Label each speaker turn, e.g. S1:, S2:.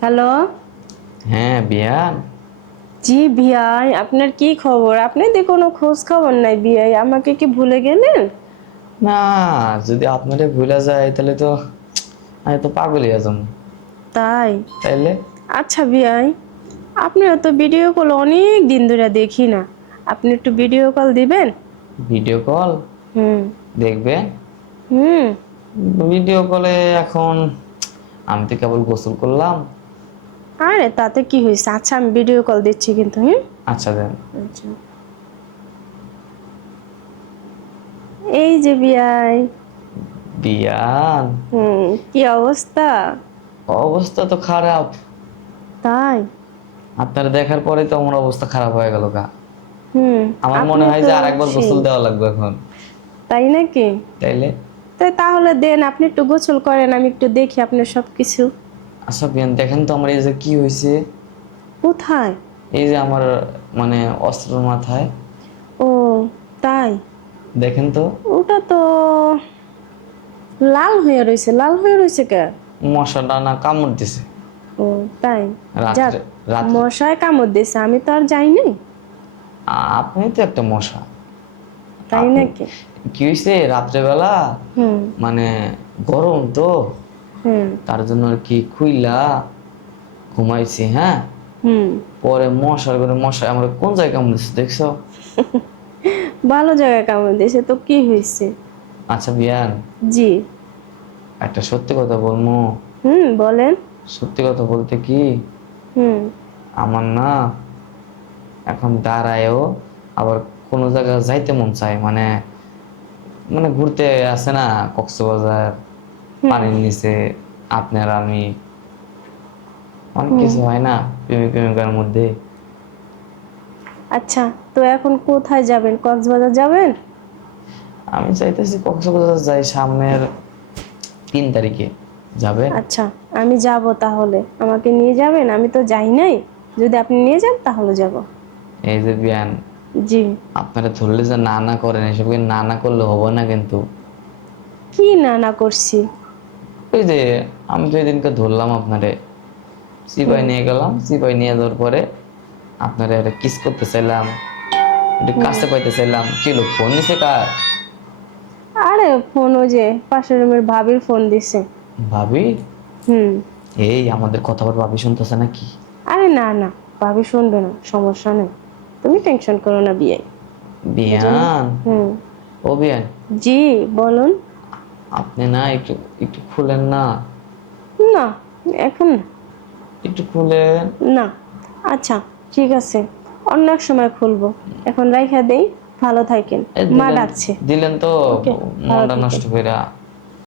S1: Hello
S2: হ্যাঁ বিয়ান
S1: জি বিয়াই আপনার কি খবর? আপনাদের কোনো খোঁজ খবর নাই বিয়াই আমাকে কি ভুলে গেলেন?
S2: না যদি আপনারে ভুলে যায় তাহলে তো আমি তো পাগলই আজম
S1: তাই?
S2: তাইলে?
S1: আচ্ছা বিয়াই আপনারা তো ভিডিও কল অনেক দিন ধরে দেখি না। আপনি একটু ভিডিও কল দিবেন?
S2: ভিডিও কল
S1: হুম।
S2: দেখবে
S1: হুম।
S2: ভিডিও কলে এখন আমি তো কেবল গোসল করলাম।
S1: আরে তাতে কি হয়েছে? আচ্ছা আমি ভিডিও কল দিচ্ছি কিন্তু হুম
S2: আচ্ছা দেন।
S1: আচ্ছা। এই যে বিয়াই।
S2: বিয়ান?
S1: হুম কি অবস্থা?
S2: অবস্থা তো খারাপ।
S1: তাই?
S2: আপনার দেখার পরে তো আমার অবস্থা খারাপ হয়ে গেল গা।
S1: হুম
S2: আমার মনে হয় যে আরেকবার গোসল দেওয়া লাগবে এখন।
S1: তাই নাকি?
S2: তাইলে?
S1: তাই তাহলে দেন আপনি একটু গোসল করেন আমি একটু দেখি আপনার সব কিছু
S2: আচ্ছা বিয়ান দেখেন তো আমার এই যে কি হয়েছে
S1: কোথায়?
S2: এই যে আমার মানে অস্ত্র মাথায়।
S1: ও তাই?
S2: দেখেন তো।
S1: ওটা তো লাল হয়ে রয়েছে লাল হয়ে রয়েছে কে?
S2: মশাটা না কামড় দিছে।
S1: ও তাই? যাক মশায় কামড় দিয়েছে আমি তো আর যাই নাই
S2: আপনি তো একটা মশা।
S1: তাই নাকি?
S2: কি হয়েছে রাত্রেবেলা? মানে গরম তো। তার জন্য আর কি খুইলা ঘুমাইছি হ্যাঁ? পরে মশার করে মশা আমার কোন জায়গায় কামড় দিচ্ছে দেখছ?
S1: ভালো জায়গায় কামড় দিয়েছে তো কি হয়েছে
S2: আচ্ছা বিয়ান।
S1: জি।
S2: একটা সত্যি কথা বলব
S1: হুম বলেন।
S2: সত্যি কথা বলতে কি?
S1: হুম।
S2: আমার না এখন দাঁড়ায়ও আবার কোনো জায়গায় যাইতে মন চায় মানে মানে ঘুরতে আসে না কক্সবাজার পানির নিচে আপনার আমি অনেক কিছু হয় না প্রেমিক প্রেমিকার মধ্যে।
S1: আচ্ছা তো এখন কোথায় যাবেন? কক্সবাজার যাবেন?
S2: আমি চাইতেছি কক্সবাজার যাই সামনের তিন তারিখে। যাবে?
S1: আচ্ছা আমি যাব তাহলে। আমাকে নিয়ে যাবেন? আমি তো যাই নাই। যদি আপনি নিয়ে যান তাহলে যাব।
S2: এই যে বিয়ান
S1: জি।
S2: আপনারা ধরলে যে না না করেন এসবকে না না করলে হবে না কিন্তু?
S1: কি না না করছি?
S2: ওই যে আমি তো এদিনকে ধরলাম আপনারে। সিপাই নিয়ে গেলাম সিপাই নিয়ে যাওয়ার পরে আপনারে একটা কিস করতে চাইলাম একটু কাছে পাইতে চাইলাম। কি লোক ফোন নিছে কার?
S1: আরে ফোন ওই যে পাশের রুমের ভাবির ফোন দিছে।
S2: ভাবি?
S1: হুম।
S2: এই আমাদের কথা বল ভাবি শুনতেছে নাকি?
S1: আরে না না ভাবি শুনবে না সমস্যা নেই। তুমি টেনশন করো না বিয়ে
S2: বিয়ান?
S1: হুম।
S2: ও বিয়ান?
S1: জি বলুন।
S2: আপনি না একটু একটু খুলেন না।
S1: না এখন
S2: একটু খুলেন।
S1: না। আচ্ছা ঠিক আছে। অন্য এক সময় খুলবো। এখন রাইখা দেই ভালো থাকেন। মা ডাকছে।
S2: দিলেন তো মনটা নষ্ট করে